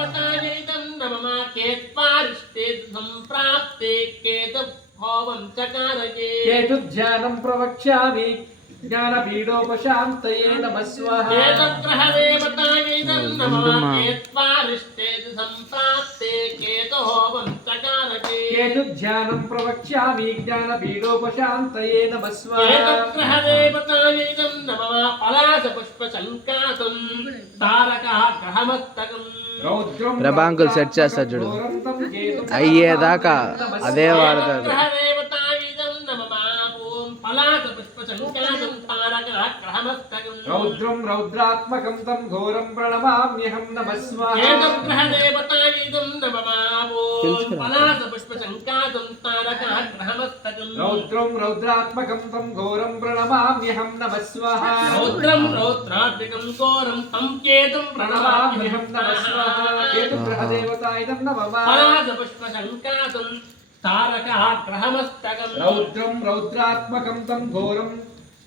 देवतायैतं नमः केत्वारिष्टे सम्प्राप्ते केतुभावं चकारके केतुध्यानं प्रवक्ष्यामि ज्ञानपीडोपशान्तये नमः स्वाहा केतुग्रहदेवतायैतं नमः केत्वारिष्टे सम्प्राप्ते केतुभावं चकारके केतुध्यानं प्रवक्ष्यामि ज्ञानपीडोपशान्तये नमः स्वाहा केतुग्रहदेवतायैतं नमः पलाशपुष्पसङ्कातं तारकः ग्रहमस्तकम् ప్రభాంకుల్ సెట్ చేస్తా చూడు అయ్యేదాకా అదే వాడతాడు रौद्रं रौद्रात्मकं तं घोरं प्रणमाम्यहं नमः स्वाहा रौद्रं रौद्रात्मकं तं घोरं प्रणमाम्यहं नमः स्वाहा रौद्रं रौद्रात्मकं घोरं तं केतुं प्रणमाम्यहं नमः स्वाहा केतुग्रहदेवताय नमः पलाशपुष्पसङ्कातं तारकः ग्रहमस्तकम् रौद्रं रौद्रात्मकं तं घोरं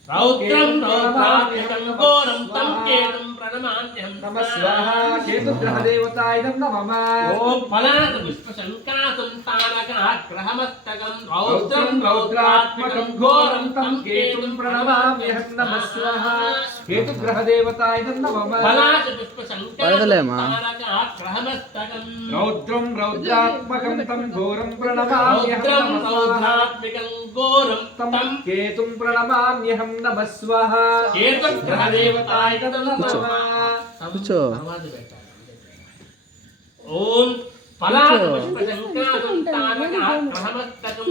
रौद्रं रौद्रात्मकं घोरं तं केतुं प्रणमाम्यहं नमः स्वाहा केतुग्रहदेवताय नमः ॐ पलाशपुष्पसङ्कातं तारकः ग्रहमस्तकं रौद्रं रौद्रात्मकं घोरं तं केतुं प्रणमाम्यहं नमः स्वाहा केतुग्रहदेवताय नमः पलाशपुष्पसङ्कातं तारकः ग्रहमस्तकं रौद्रं रौद्रात्मकं तं घोरं प्रणमाम्यहं रौद्रात्मकं घोरं तं केतुं प्रणमाम्यहं नमः स्वाहा केतुग्रहदेवताय नमः కూర్చో ओम पलाशपुष्पसङ्कातं तारकः ग्रहमस्तकं